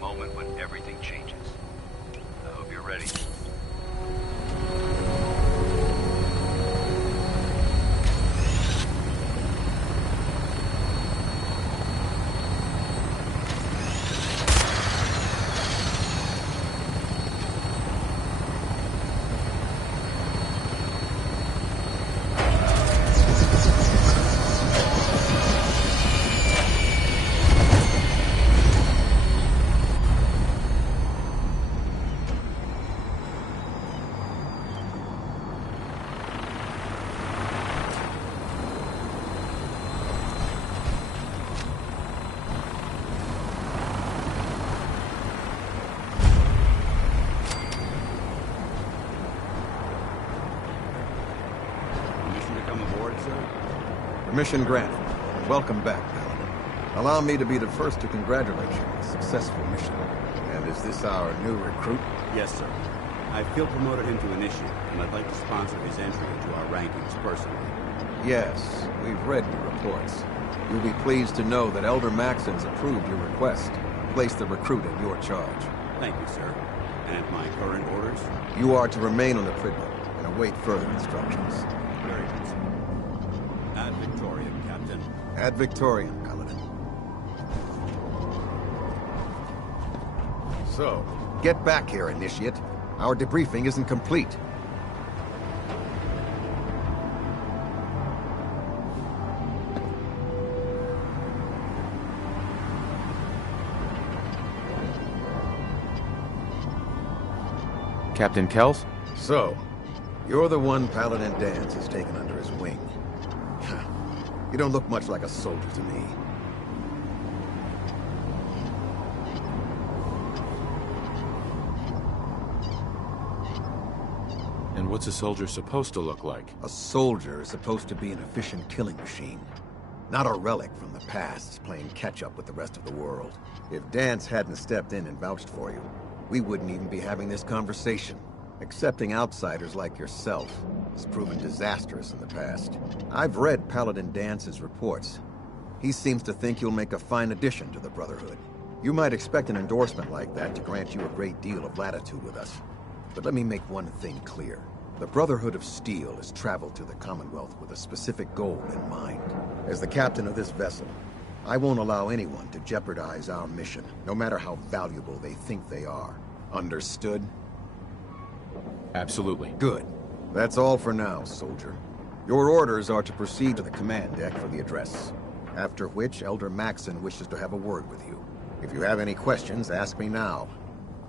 moment when everything changes. I hope you're ready. Permission granted. Welcome back, Paladin. Allow me to be the first to congratulate you on a successful mission. And is this our new recruit? Yes, sir. I feel promoted him to initiate, and I'd like to sponsor his entry into our rankings personally. Yes, we've read your reports. You'll be pleased to know that Elder Maxon's approved your request. Place the recruit in your charge. Thank you, sir. And my current orders? You are to remain on the Prydwen and await further instructions. Very good, sir. Ad Victoriam, Captain. Ad Victoriam, Paladin. So, get back here, Initiate. Our debriefing isn't complete. Captain Kells? So, you're the one Paladin Danse has taken under his wing. You don't look much like a soldier to me. And what's a soldier supposed to look like? A soldier is supposed to be an efficient killing machine. Not a relic from the past, playing catch-up with the rest of the world. If Danse hadn't stepped in and vouched for you, we wouldn't even be having this conversation. Accepting outsiders like yourself has proven disastrous in the past. I've read Paladin Dance's reports. He seems to think you'll make a fine addition to the Brotherhood. You might expect an endorsement like that to grant you a great deal of latitude with us. But let me make one thing clear. The Brotherhood of Steel has traveled to the Commonwealth with a specific goal in mind. As the captain of this vessel, I won't allow anyone to jeopardize our mission, no matter how valuable they think they are. Understood? Absolutely. Good. That's all for now, soldier. Your orders are to proceed to the command deck for the address. After which, Elder Maxon wishes to have a word with you. If you have any questions, ask me now.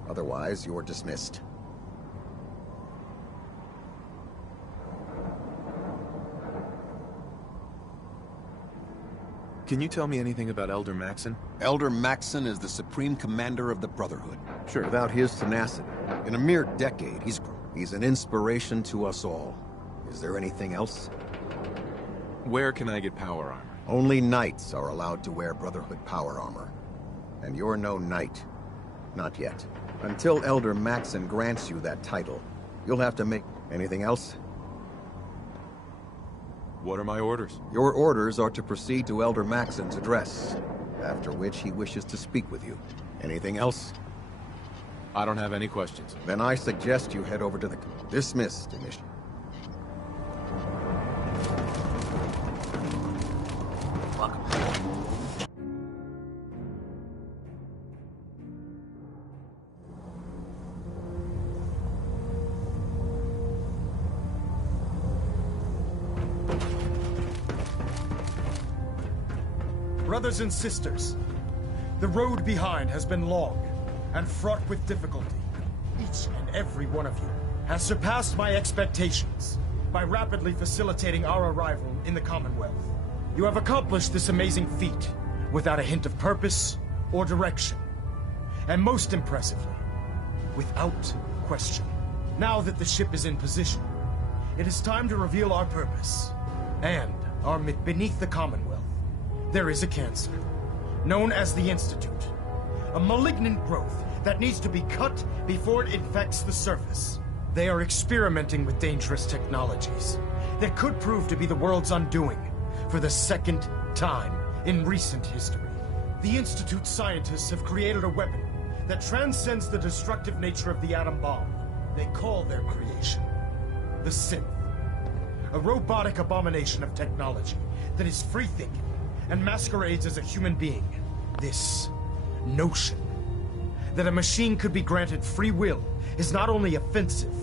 Otherwise, you're dismissed. Can you tell me anything about Elder Maxon? Elder Maxon is the Supreme Commander of the Brotherhood. Sure, without his tenacity, in a mere decade, he's an inspiration to us all. Is there anything else? Where can I get power armor? Only knights are allowed to wear Brotherhood power armor. And you're no knight. Not yet. Until Elder Maxon grants you that title, you'll have to make... Anything else? What are my orders? Your orders are to proceed to Elder Maxon's address, after which he wishes to speak with you. Anything else? I don't have any questions. Then I suggest you head over to the... Dismissed, Initiate. Welcome. Brothers and sisters, the road behind has been long and fraught with difficulty. Each and every one of you has surpassed my expectations by rapidly facilitating our arrival in the Commonwealth. You have accomplished this amazing feat without a hint of purpose or direction. And most impressively, without question. Now that the ship is in position, it is time to reveal our purpose and our beneath the Commonwealth. There is a cancer, known as the Institute. A malignant growth that needs to be cut before it infects the surface. They are experimenting with dangerous technologies that could prove to be the world's undoing for the second time in recent history. The Institute scientists have created a weapon that transcends the destructive nature of the atom bomb. They call their creation the Synth. A robotic abomination of technology that is free-thinking and masquerades as a human being. This notion that a machine could be granted free will is not only offensive,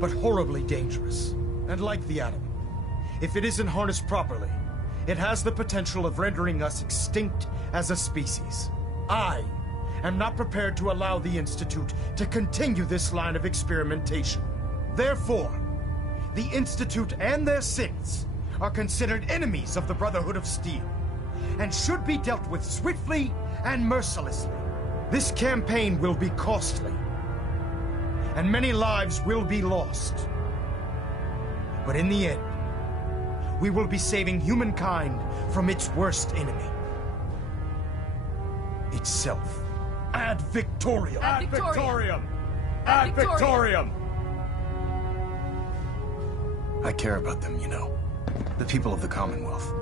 but horribly dangerous. And like the atom, if it isn't harnessed properly, it has the potential of rendering us extinct as a species. I am not prepared to allow the Institute to continue this line of experimentation. Therefore, the Institute and their synths are considered enemies of the Brotherhood of Steel, and should be dealt with swiftly and mercilessly. This campaign will be costly, and many lives will be lost. But in the end, we will be saving humankind from its worst enemy. Itself. Ad Victoriam! Ad Victoriam! Ad Victoriam! I care about them, you know. The people of the Commonwealth.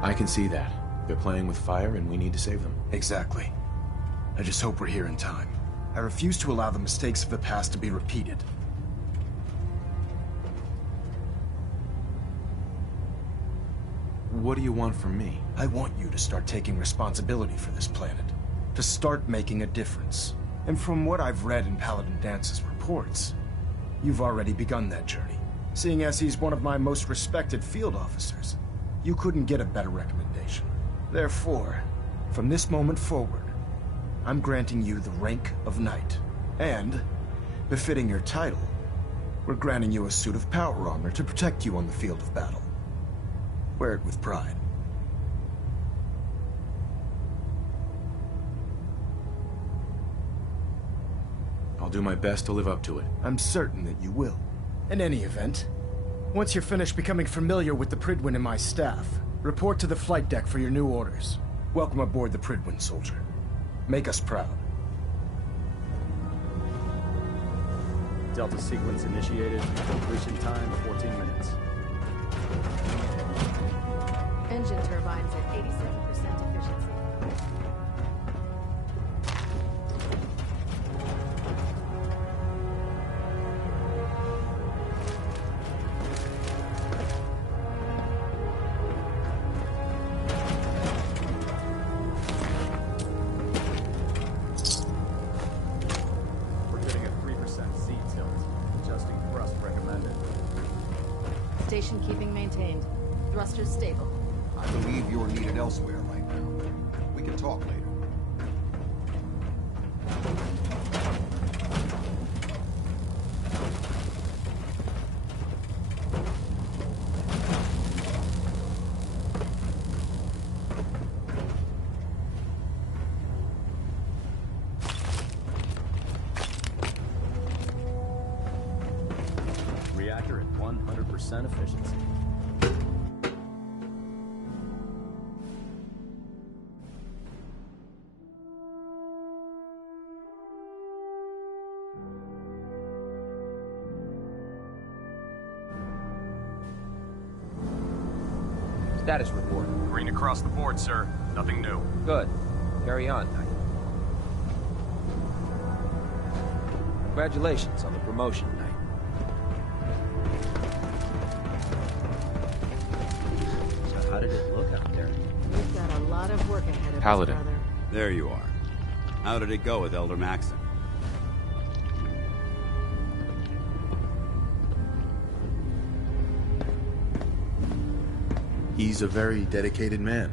I can see that. They're playing with fire and we need to save them. Exactly. I just hope we're here in time. I refuse to allow the mistakes of the past to be repeated. What do you want from me? I want you to start taking responsibility for this planet. To start making a difference. And from what I've read in Paladin Dance's reports, you've already begun that journey. Seeing as he's one of my most respected field officers, you couldn't get a better recommendation. Therefore, from this moment forward, I'm granting you the rank of Knight. And, befitting your title, we're granting you a suit of power armor to protect you on the field of battle. Wear it with pride. I'll do my best to live up to it. I'm certain that you will. In any event, once you're finished becoming familiar with the Prydwen and my staff, report to the flight deck for your new orders. Welcome aboard the Prydwen, soldier. Make us proud. Delta sequence initiated. Completion time 14 minutes. Engine turbines at 87% efficiency. We're getting a 3% seat tilt. Adjusting thrust recommended. Station keeping maintained. Thrusters stable. I believe you're needed elsewhere right now. We can talk later. Reactor at 100% efficiency. Status report. Green across the board, sir. Nothing new. Good. Carry on, Knight. Congratulations on the promotion, Knight. So how did it look out there? We've got a lot of work ahead of Paladin. us, brother. There you are. How did it go with Elder Maxon? He's a very dedicated man.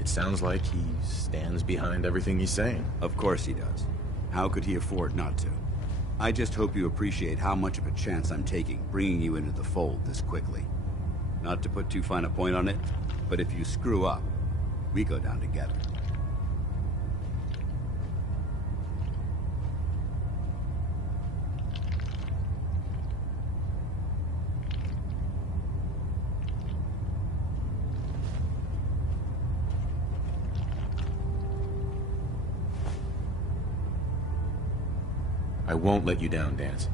It sounds like he stands behind everything he's saying. Of course he does. How could he afford not to? I just hope you appreciate how much of a chance I'm taking bringing you into the fold this quickly. Not to put too fine a point on it, but if you screw up, we go down together. I won't let you down, Dance.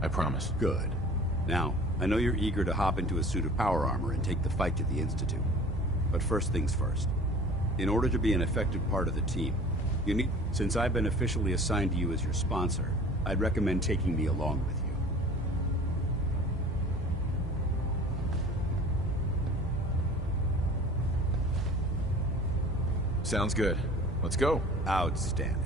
I promise. Good. Now, I know you're eager to hop into a suit of power armor and take the fight to the Institute. But first things first. In order to be an effective part of the team, you need... Since I've been officially assigned to you as your sponsor, I'd recommend taking me along with you. Sounds good. Let's go. Outstanding.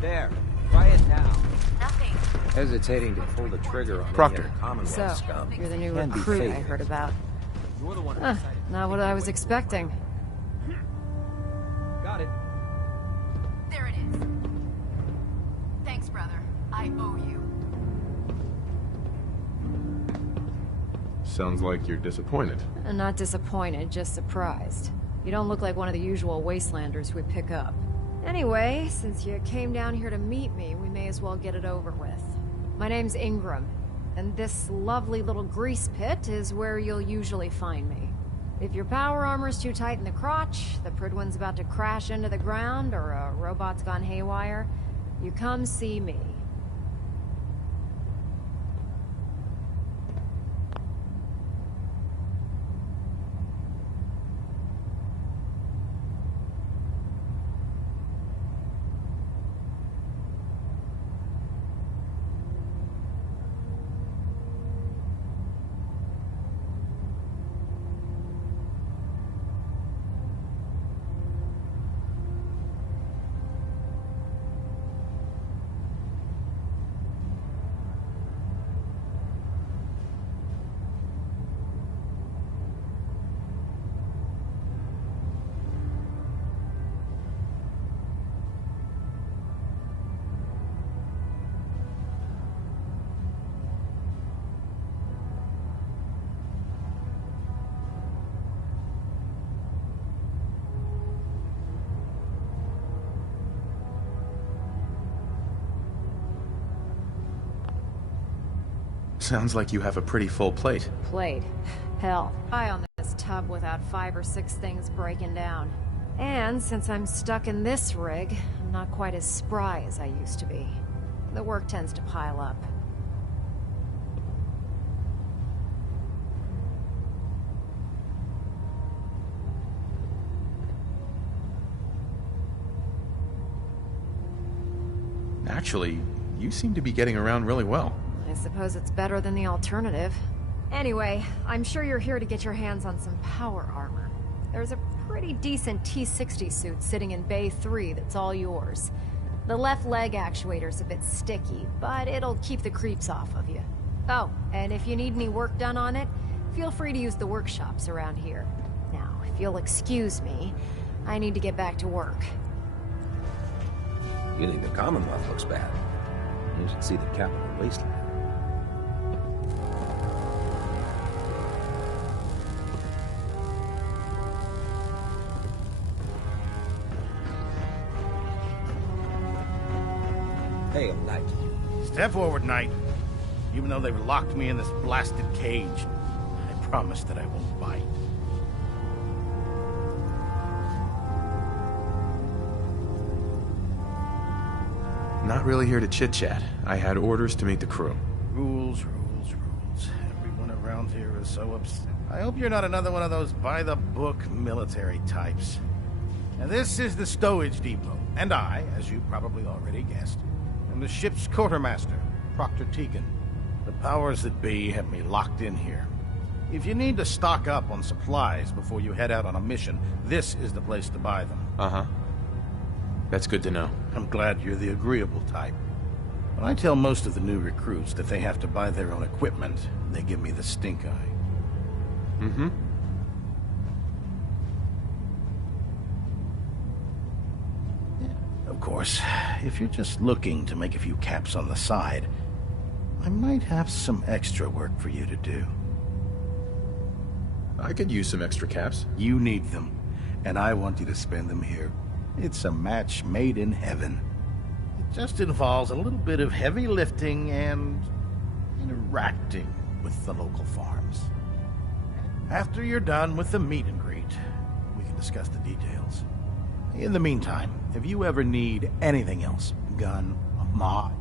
There. Try it now. Nothing. Hesitating to pull the trigger on Proctor. any of the Commonwealth So, scum. you're the new Can be recruit I favored. heard about. You're the one who Huh, decided. not what I was expecting. Got it. There it is. Thanks, brother. I owe you. Sounds like you're disappointed. I'm not disappointed, just surprised. You don't look like one of the usual wastelanders we pick up. Anyway, since you came down here to meet me, we may as well get it over with. My name's Ingram, and this lovely little grease pit is where you'll usually find me. If your power armor's too tight in the crotch, the Prydwen's about to crash into the ground, or a robot's gone haywire, you come see me. Sounds like you have a pretty full plate. Plate. Hell, eye on this tub without 5 or 6 things breaking down. And since I'm stuck in this rig, I'm not quite as spry as I used to be. The work tends to pile up. Actually, you seem to be getting around really well. I suppose it's better than the alternative. Anyway, I'm sure you're here to get your hands on some power armor. There's a pretty decent T-60 suit sitting in Bay 3 that's all yours. The left leg actuator's a bit sticky, but it'll keep the creeps off of you. Oh, and if you need any work done on it, feel free to use the workshops around here. Now, if you'll excuse me, I need to get back to work. You think the Commonwealth looks bad? You should see the capital wasteland. Hail, Knight. Step forward, Knight. Even though they've locked me in this blasted cage, I promise that I won't bite. Not really here to chit-chat. I had orders to meet the crew. Rules, rules, rules. Everyone around here is so upset. I hope you're not another one of those by-the-book military types. Now, this is the stowage depot, and I, as you probably already guessed, am the ship's quartermaster, Proctor Tegan. The powers that be have me locked in here. If you need to stock up on supplies before you head out on a mission, this is the place to buy them. Uh-huh. That's good to know. I'm glad you're the agreeable type. When I tell most of the new recruits that they have to buy their own equipment, they give me the stink eye. Mm-hmm. Of of course, if you're just looking to make a few caps on the side, I might have some extra work for you to do. I could use some extra caps. You need them, and I want you to spend them here. It's a match made in heaven. It just involves a little bit of heavy lifting and interacting with the local farms. After you're done with the meet and greet, we can discuss the details. In the meantime, if you ever need anything else, gun, a mod...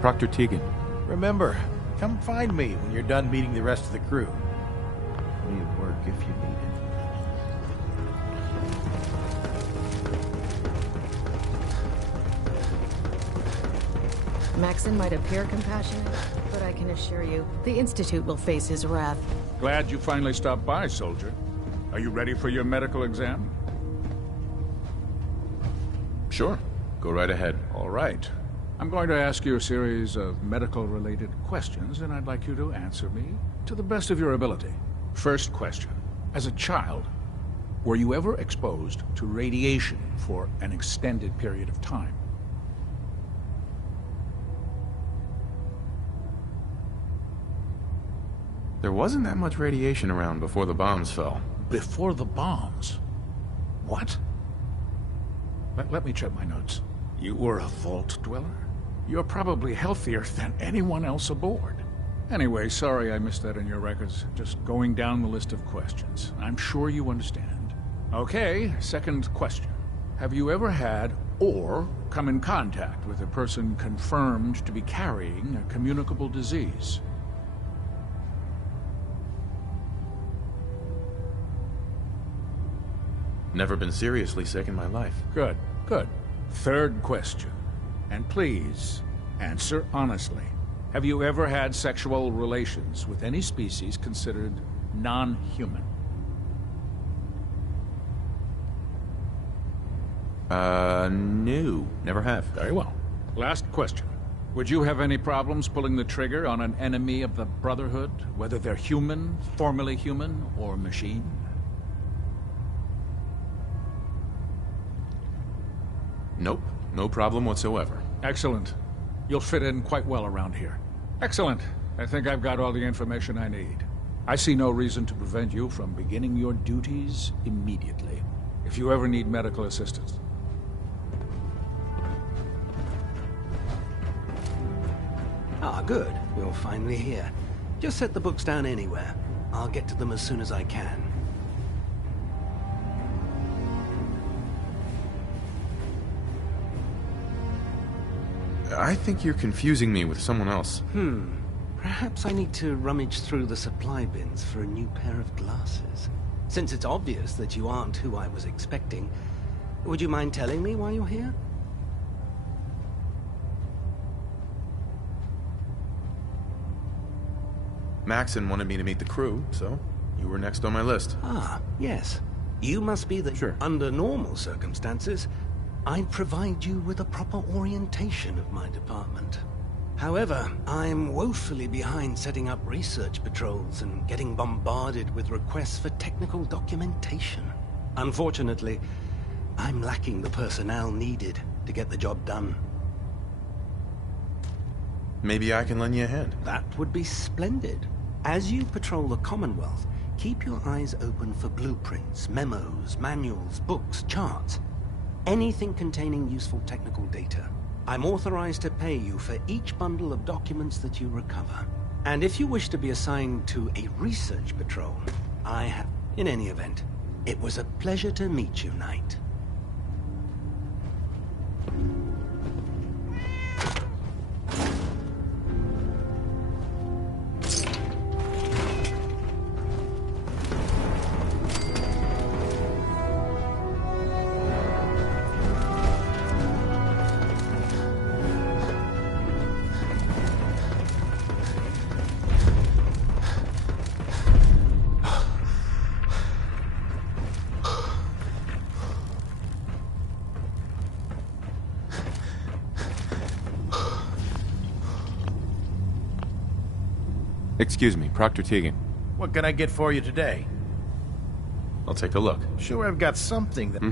Proctor Tegan. Remember, come find me when you're done meeting the rest of the crew. We have work if you need it. Maxon might appear compassionate, but I can assure you, the Institute will face his wrath. Glad you finally stopped by, soldier. Are you ready for your medical exam? Sure. Go right ahead. All right. I'm going to ask you a series of medical-related questions, and I'd like you to answer me to the best of your ability. First question. As a child, were you ever exposed to radiation for an extended period of time? There wasn't that much radiation around before the bombs fell. Before the bombs? What? Let me check my notes. You were a vault dweller? You're probably healthier than anyone else aboard. Anyway, sorry I missed that in your records. Just going down the list of questions. I'm sure you understand. Okay, second question. Have you ever had or come in contact with a person confirmed to be carrying a communicable disease? Never been seriously sick in my life. Good, good. Third question. And please, answer honestly. Have you ever had sexual relations with any species considered non-human? No. Never have. Very well. Last question. Would you have any problems pulling the trigger on an enemy of the Brotherhood, whether they're human, formerly human, or machine? Nope. No problem whatsoever. Excellent. You'll fit in quite well around here. Excellent. I think I've got all the information I need. I see no reason to prevent you from beginning your duties immediately, if you ever need medical assistance. Ah, good. You're finally here. Just set the books down anywhere. I'll get to them as soon as I can. I think you're confusing me with someone else. Perhaps I need to rummage through the supply bins for a new pair of glasses. Since it's obvious that you aren't who I was expecting, would you mind telling me why you're here? Maxon wanted me to meet the crew, so you were next on my list. Ah, yes. You must be the... Sure. Under normal circumstances, I'd provide you with a proper orientation of my department. However, I'm woefully behind setting up research patrols and getting bombarded with requests for technical documentation. Unfortunately, I'm lacking the personnel needed to get the job done. Maybe I can lend you a hand. That would be splendid. As you patrol the Commonwealth, keep your eyes open for blueprints, memos, manuals, books, charts. Anything containing useful technical data. I'm authorized to pay you for each bundle of documents that you recover. And if you wish to be assigned to a research patrol, I have... In any event, it was a pleasure to meet you, Knight. Excuse me, Proctor Tegan. What can I get for you today? I'll take a look. Sure, I've got something that...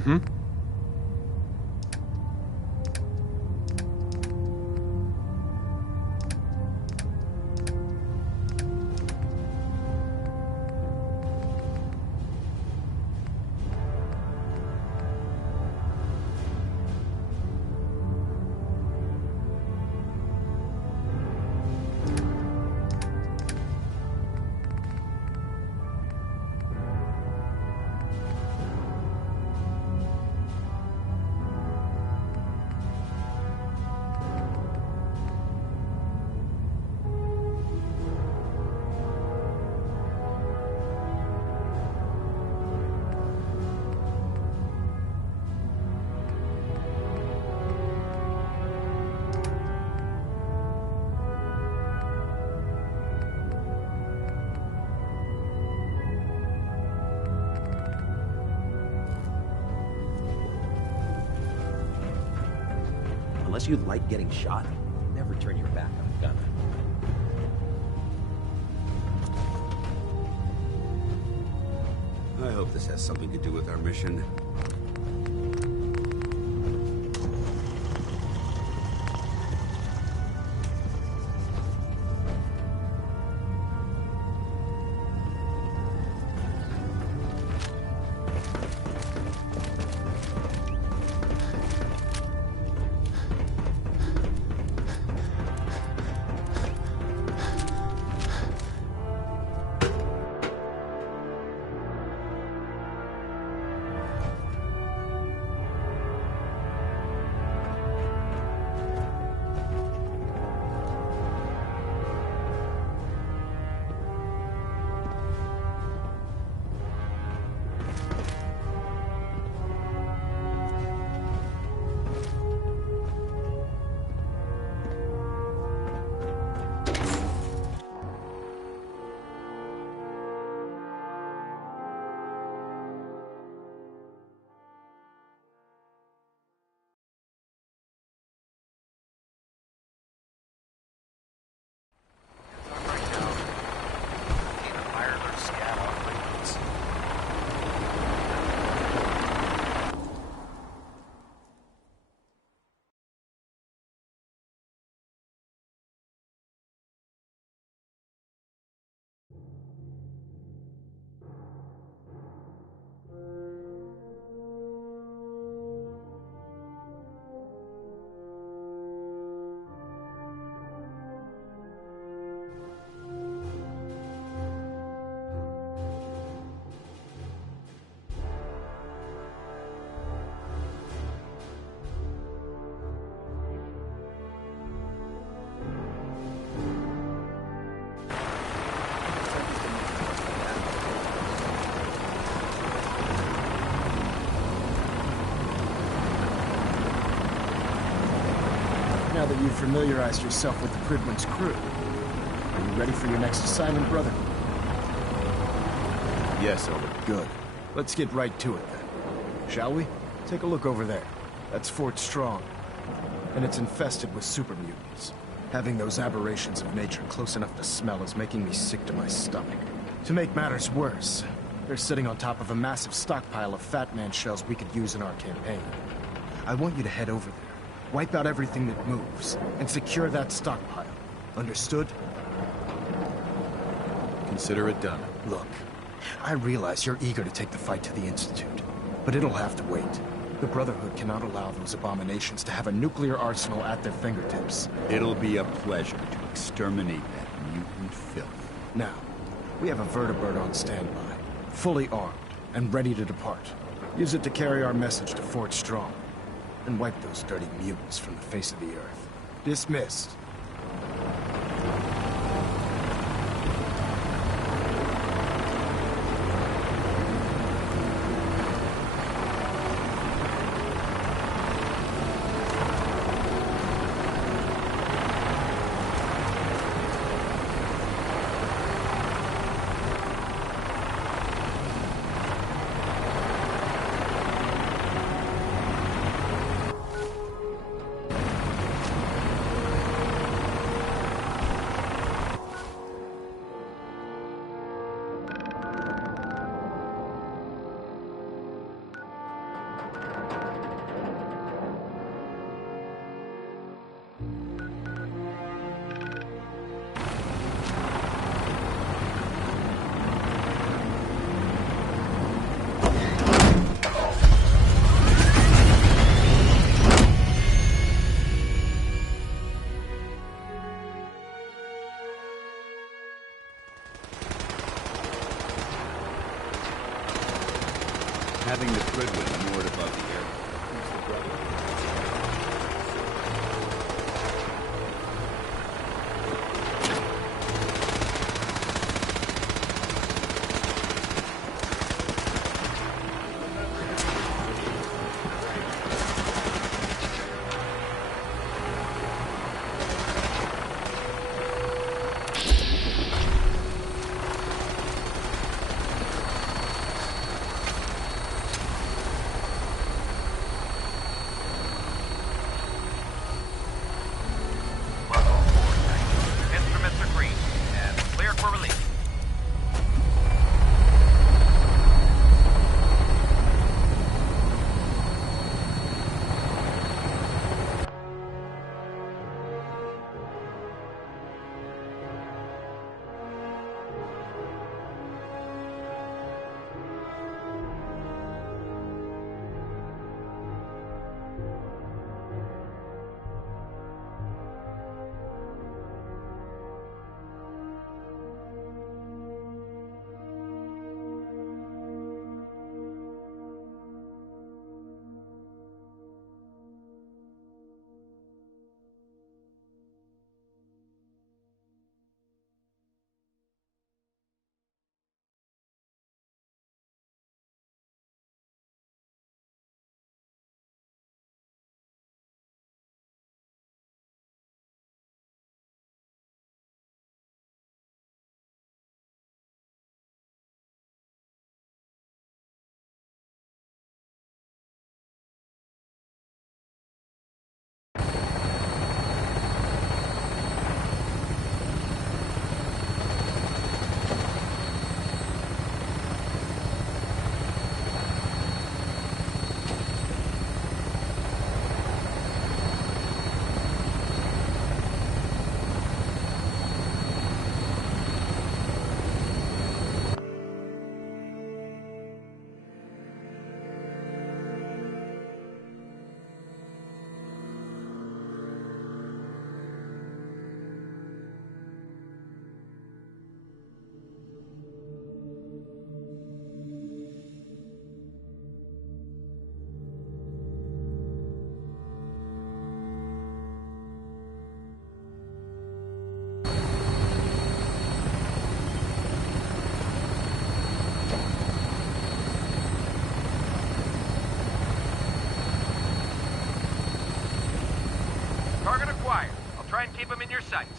Unless you like getting shot, never turn your back on a gunman. I hope this has something to do with our mission. Now that you've familiarized yourself with the Prydwen's crew, are you ready for your next assignment, brother? Yes, Elder. Good. Let's get right to it then. Shall we? Take a look over there. That's Fort Strong. And it's infested with super mutants. Having those aberrations of nature close enough to smell is making me sick to my stomach. To make matters worse, they're sitting on top of a massive stockpile of Fat Man shells we could use in our campaign. I want you to head over there, wipe out everything that moves, and secure that stockpile. Understood? Consider it done. Look, I realize you're eager to take the fight to the Institute, but it'll have to wait. The Brotherhood cannot allow those abominations to have a nuclear arsenal at their fingertips. It'll be a pleasure to exterminate that mutant filth. Now, we have a vertibird on standby, fully armed, and ready to depart. Use it to carry our message to Fort Strong, and wipe those dirty mutants from the face of the earth. Dismissed. Having the Prydwen moored above the air. Target acquired. I'll try and keep them in your sights.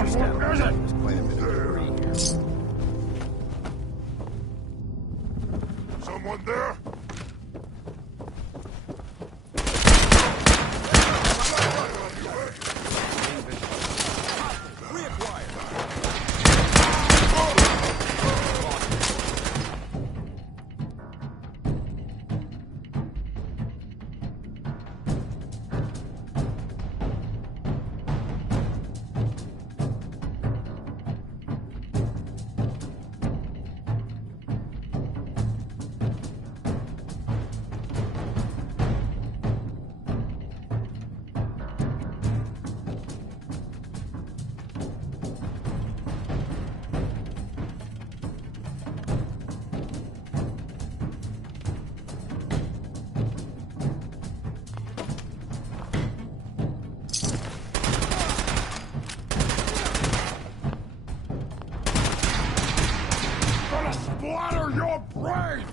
There's quite a bit of debris here. Someone there? Splatter your brain!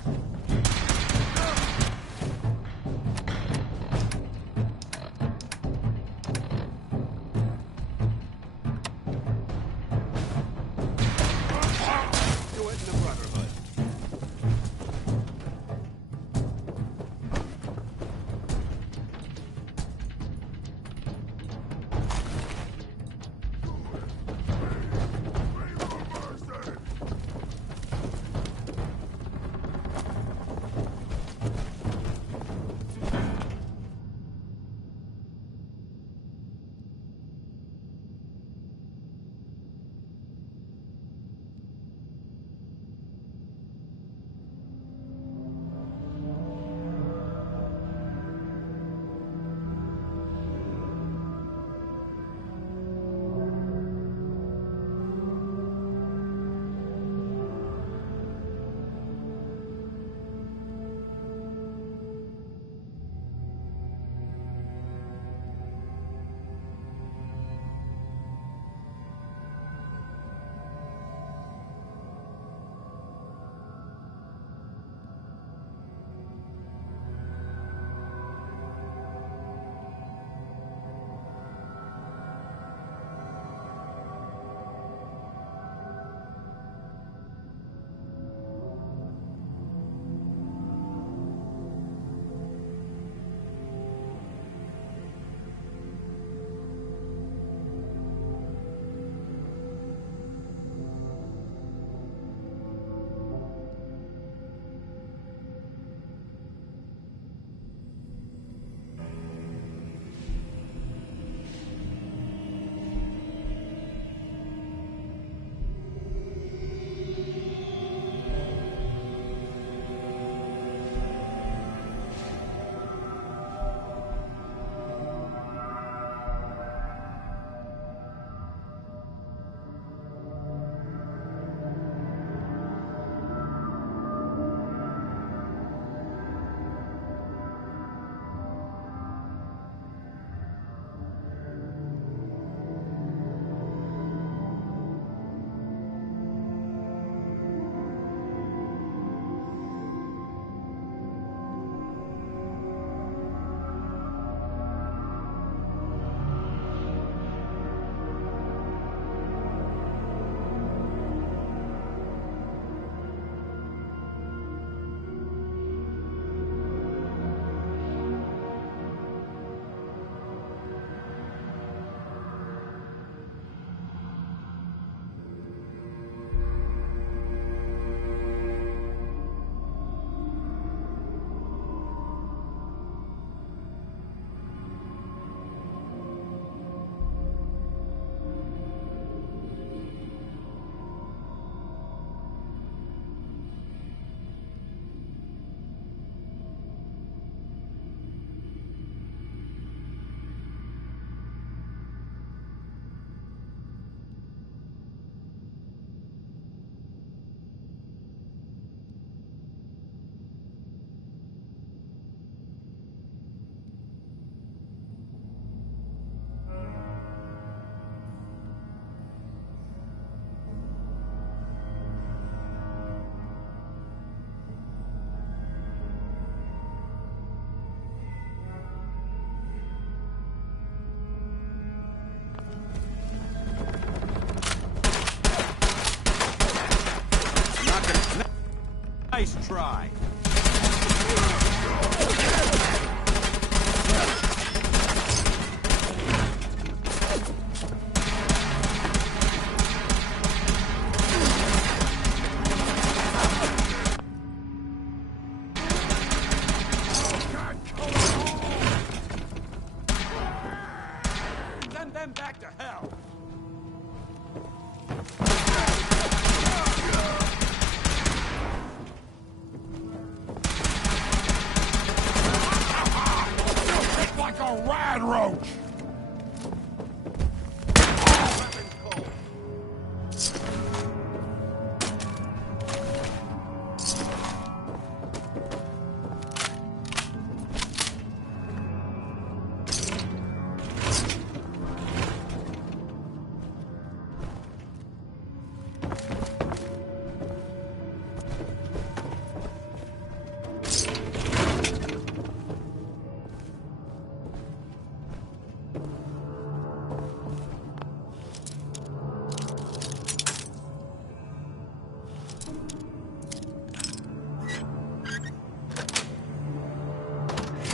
Do it in the Brotherhood. Nice try. Send them back to hell. Like a rad roach!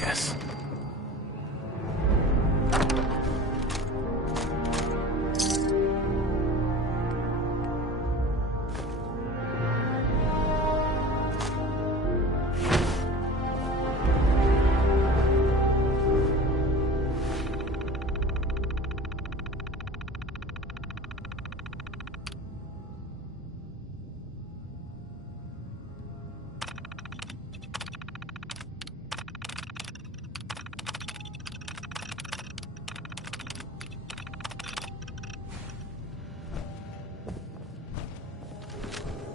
Yes.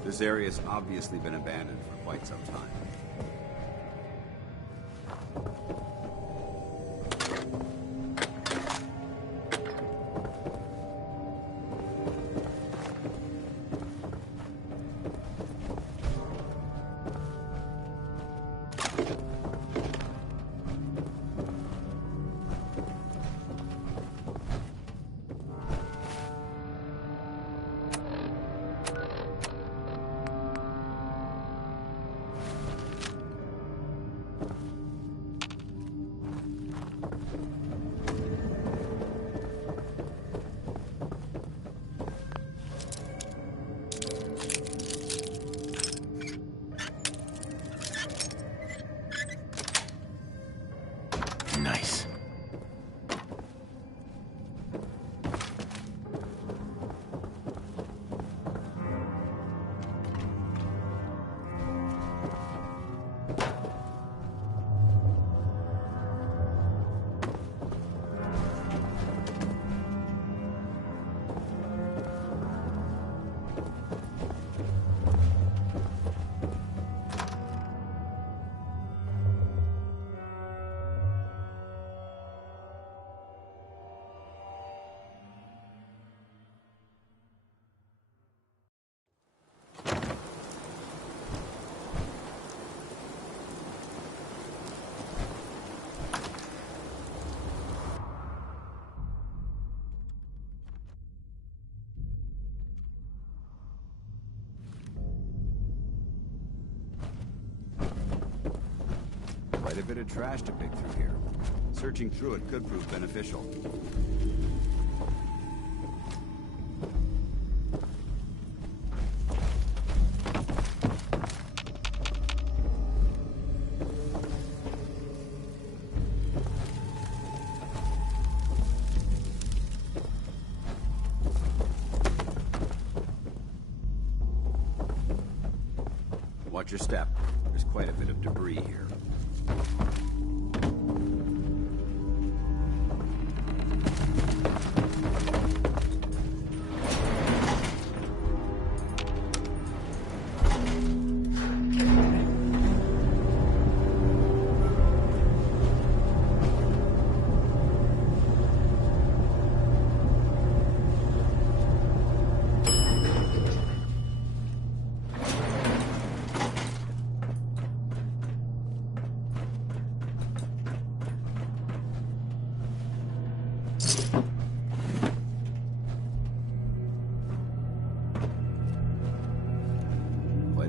This area's obviously been abandoned for quite some time. Nice. Quite a bit of trash to pick through here. Searching through it could prove beneficial. Watch your step. There's quite a bit of debris here.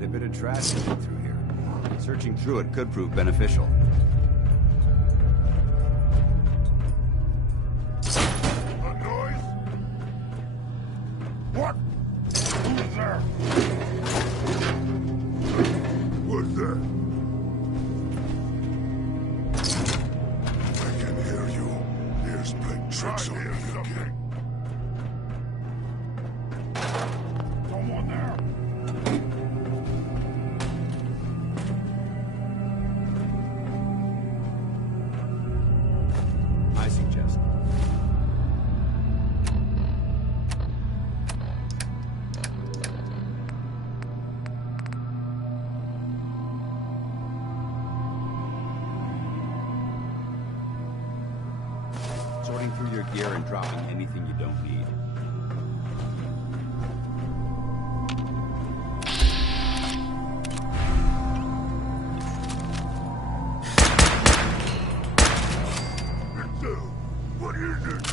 Quite a bit of trash coming through here. Searching through it could prove beneficial. A noise? What? Who's there? What's that? I can hear you. There's playing tricks on me again. Someone there. I suggest. Sorting through your gear and dropping anything you don't need. What is it?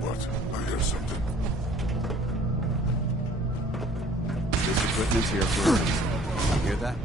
What? I hear something. This equipment's here for a reason. You hear that?